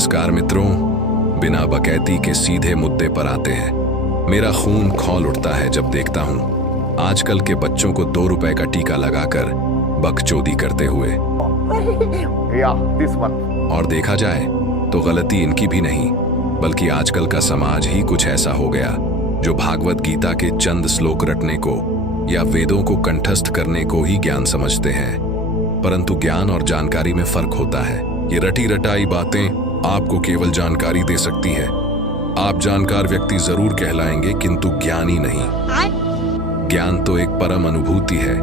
नमस्कार मित्रों, बिना बकैती के सीधे मुद्दे पर आते हैं। मेरा खून खौल उठता है जब देखता हूँ आजकल के बच्चों को 2 रुपए का टीका लगाकर बकचोदी करते हुए। और देखा जाए तो गलती इनकी भी नहीं, बल्कि आजकल का समाज ही कुछ ऐसा हो गया जो भागवत गीता के चंद श्लोक रटने को या वेदों को कंठस्थ करने को ही ज्ञान समझते हैं। परंतु ज्ञान और जानकारी में फर्क होता है। ये रटी रटाई बातें आपको केवल जानकारी दे सकती है। आप जानकार व्यक्ति जरूर कहलाएंगे, किंतु ज्ञानी नहीं। ज्ञान तो एक परम अनुभूति है,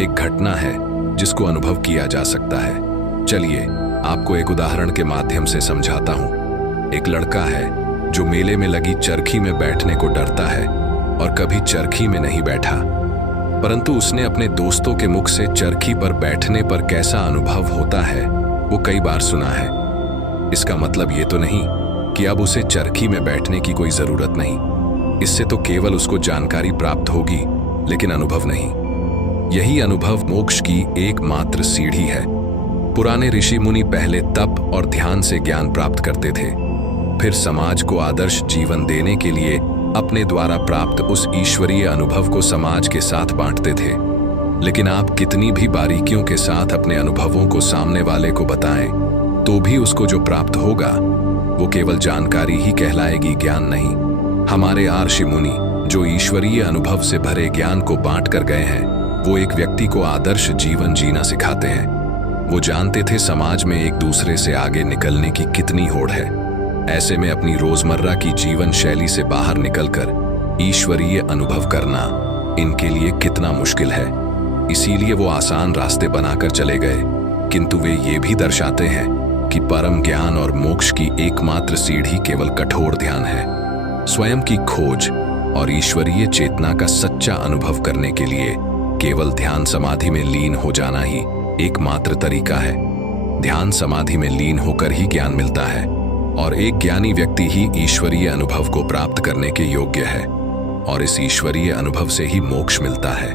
एक घटना है जिसको अनुभव किया जा सकता है। चलिए आपको एक उदाहरण के माध्यम से समझाता हूँ। एक लड़का है जो मेले में लगी चरखी में बैठने को डरता है और कभी चरखी में नहीं बैठा, परंतु उसने अपने दोस्तों के मुख से चरखी पर बैठने पर कैसा अनुभव होता है वो कई बार सुना है। इसका मतलब ये तो नहीं कि अब उसे चरखी में बैठने की कोई जरूरत नहीं। इससे तो केवल उसको जानकारी प्राप्त होगी, लेकिन अनुभव नहीं। यही अनुभव मोक्ष की एकमात्र सीढ़ी है। पुराने ऋषि मुनि पहले तप और ध्यान से ज्ञान प्राप्त करते थे, फिर समाज को आदर्श जीवन देने के लिए अपने द्वारा प्राप्त उस ईश्वरीय अनुभव को समाज के साथ बांटते थे। लेकिन आप कितनी भी बारीकियों के साथ अपने अनुभवों को सामने वाले को बताएं, तो भी उसको जो प्राप्त होगा वो केवल जानकारी ही कहलाएगी, ज्ञान नहीं। हमारे ऋषि मुनि जो ईश्वरीय अनुभव से भरे ज्ञान को बांट कर गए हैं, वो एक व्यक्ति को आदर्श जीवन जीना सिखाते हैं। वो जानते थे समाज में एक दूसरे से आगे निकलने की कितनी होड़ है। ऐसे में अपनी रोजमर्रा की जीवन शैली से बाहर निकलकर ईश्वरीय अनुभव करना इनके लिए कितना मुश्किल है। इसीलिए वो आसान रास्ते बनाकर चले गए, किंतु वे ये भी दर्शाते हैं कि परम ज्ञान और मोक्ष की एकमात्र सीढ़ी केवल कठोर ध्यान है। स्वयं की खोज और ईश्वरीय चेतना का सच्चा अनुभव करने के लिए केवल ध्यान समाधि में लीन हो जाना ही एकमात्र तरीका है। ध्यान समाधि में लीन होकर ही ज्ञान मिलता है, और एक ज्ञानी व्यक्ति ही ईश्वरीय अनुभव को प्राप्त करने के योग्य है, और इस ईश्वरीय अनुभव से ही मोक्ष मिलता है।